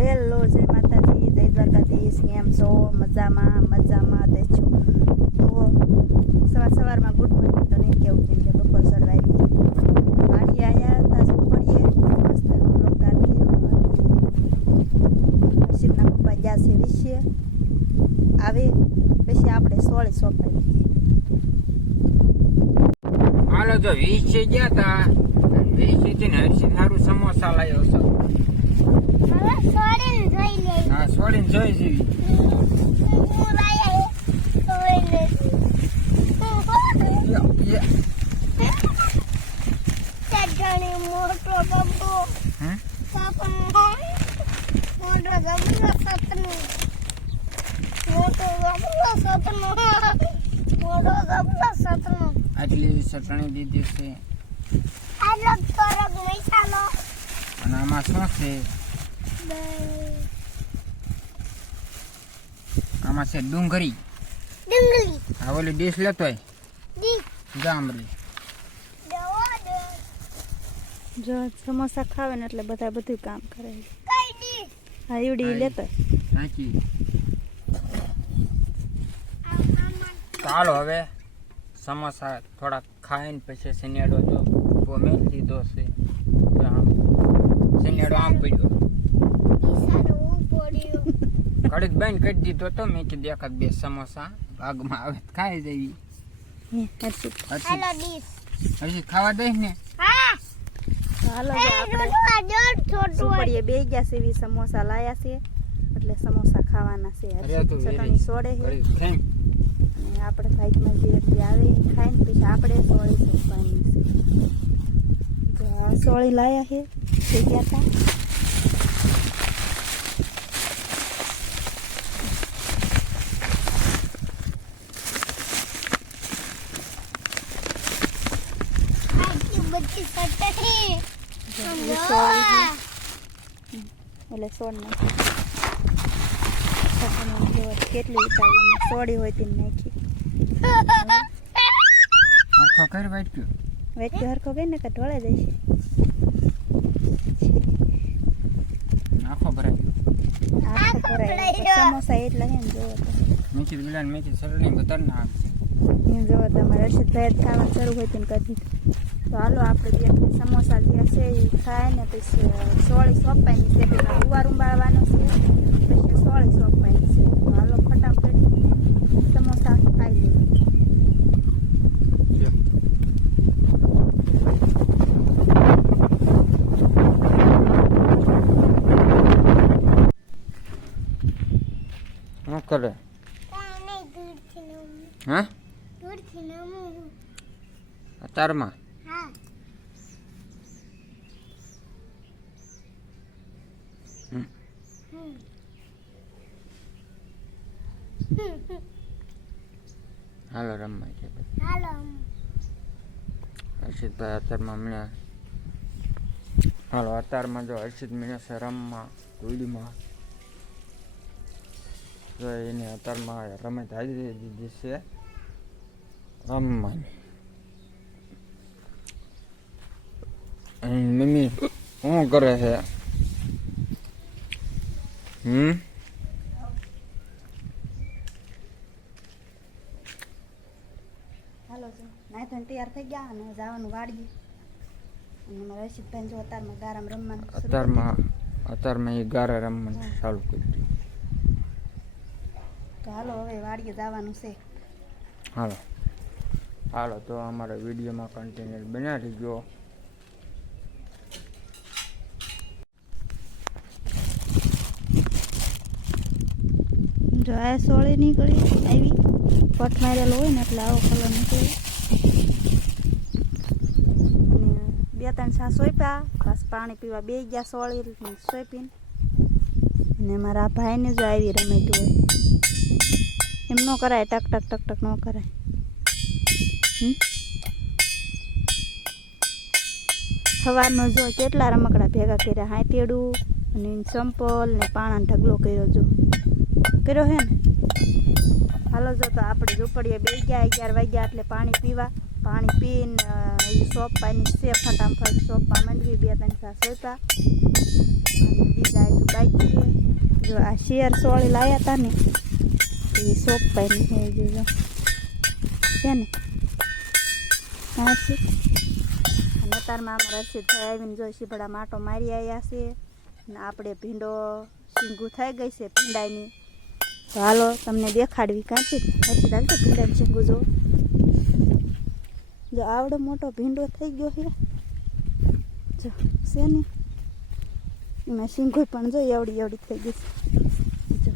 Hello જય માતાજી, જય દ્વારકાધીશ. કેમ છો? મજામાં જ છો. તો સવારમાં ગુડ મોર્નિંગ તો નહીં કેવું, કેમ કે બપોર ચડવા આવી વાડી આવ્યા તાજું પડીએ મસ્તનો બ્લોગ તારી હર્ષિતના પપ્પા ગયા છે વિશે આવે પછી આપણે સોળે સોંપાઈ હાલો જો 20 ગયા તા 20 થી હર્ષિત સારું સમોસા લાવ્યો છે. હા સોડીને જોઈ જેવી આટલી ચટણી દીધી છે અને આમાં શું છે? આમાં છે ડુંગળી. હા ઓલી ડીશ લેતો જામરી. જો સમોસા ખાવે ને એટલે બધા બધું કામ કરે. હા એવડી લેતો સાચી. ચાલો હવે સમોસા થોડા ખાઈને પછી સિનેડો જો મેં લીધો છે. સિનેડો આમ પડ્યો ઘડીક બંધ કરી દીધો તો મેં કીધું એકાદ બે સમોસા ભાગમાં આવે ખાઈ જવી. હજી ખાવા દઈશ ને? હાલો આપણે બે ગયા છે એવી સમોસા લાયા છે એટલે સમોસા ખાવાના છે. ચટણી સોડે છે અને આપણે ભાઈમાં જે આવે એ ખાઈને પછી આપણે સોળી સોંપવાની છે. સોળી લાયા છે તે ગયા હતા. એટલે સોડ નાખી કેટલી ઉતારીને સોડી હોય તે નાખી હરખો કરી વેટક્યું હરખો કઈ ને કે ઢોળે જશે. આખો ભરાય સમોસા એટલા હે ને જોવો તો મીઠી બિલાન મીઠી સરણી બતર ના આવે જોવો તમારે હર્ષિતભાઈ ખાવાનું શરૂ હોય તેને કરી દીધું. તો હાલો આપણે જે સમોસા જે હશે એ ખાય ને પછી સોળી સોંપાઈની છે પેલા ઉવાર ઉંબાળવાનો છે પછી સોળી સોંપાઈની છે. તો હાલો ફટાફટ સમોસા ખાઈ લઈએ. શું કરે? હા અતારમાં હાલો રમવા છે. હર્ષિતભાઈ અત્યારમાં મળ્યા. હાલો અત્યારમાં જો હર્ષિત મળ્યા છે રમવા કુડીમાં. તો એને અત્યારમાં રમત હાજરી દીધી છે રમવાની. મમ્મી શું કરે છે? હાલો જો નાઈ ધોઈને તૈયાર થઈ ગયા અને જવાનું વાડીએ. અને મારા હર્ષિતભાઈ જો અત્યારમાં ગારામ રમવાનું અત્યારમાં એ ગારા રમવાનું ચાલુ કર્યું. તો હાલો હવે વાડીએ જવાનું છે. હાલો તો અમારા વિડીયોમાં કન્ટિન્યુ બન્યા રહીજો. જો આ સોળી નીકળી આવી પટ મારેલો હોય ને એટલે આવો કલર નીકળે. અને 2-3 છા સોંપ્યા બસ પાણી પીવા બે ગયા સોળી સોંપીને. અને મારા ભાઈને જો આવી રમેતું હોય એમ ન કરાય, ટક ટક ટક ટક ન કરાય. સવારનો જો કેટલા રમકડા ભેગા કર્યા, હાથેડું અને ચંપલ ને પાણાનો ઢગલો કર્યો હે ને. હાલો જો તો આપણે ઝૂંપડીએ બે ગયા 11 વાગ્યા એટલે પાણી પીવા. પાણી પીને સોંપવાની છે ફટાફટ સોંપવા માંડવી. 2-3 છા સોંપ્યા અને બીજા બાકી જો આ શિયાર સોળી લાવ્યા હતા ને એ સોંપાઈ થઈ ગયું જો છે ને હર્ષિત અને અત્યારમાં અમારા હર્ષિતભાઈ આવીને જો શીભડા માટો મારી આવ્યા છે અને આપણે ભીંડો શીંગું થઈ ગઈ છે ભીંડાની તો હાલો તમને દેખાડવી કાંથી હર્ષિત હાલ તો ભીંડાની શીંગું જો આવડો મોટો ભીંડો થઈ ગયો છે જો છે ને એમાં શીંગું પણ જો એવડી એવડી થઈ ગઈ છે જો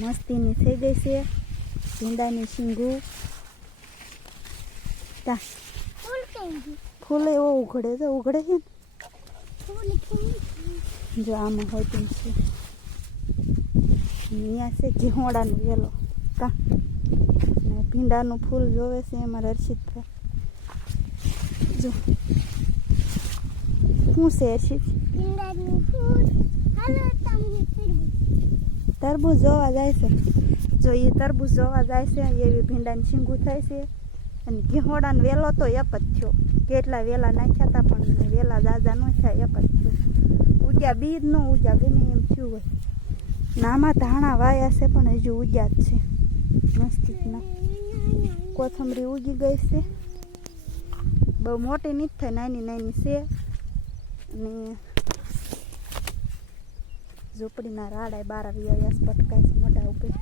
મસ્તીની થઈ ગઈ છે ભીંડાની શીંગું તા ફૂલ એવો ઉઘડે છે ઉઘડે છે ને જો આમાં હોય તેમ છે અહીંયા છે ઘીહોડાનું વેલો કા ભીંડાનું ફૂલ જોવે છે અમારા હર્ષિતભાઈ જો શું છે હર્ષિત તરબૂચ જોવા જાય છે જો એ તરબૂચ જોવા જાય છે એવી ભીંડાની શીંગું થાય છે અને ઘીહોડાનો વેલો તો એક જ થયો કેટલા વેલા નાખ્યા હતા પણ વેલા દાદા ન થયા એક જ થયો ઉગ્યા બીજ ન ઉગ્યા ગમે એમ થયું હોય નામાં ધાણા વાયા છે પણ હજુ ઉગ્યા જ છે મસ્તીના કોથમરી ઉગી ગઈ છે બહુ મોટી નથી થાય નાની નાની છે અને ઝૂંપડીના રાડા બાર આવ્યા પટકાય છે મોઢા ઉપર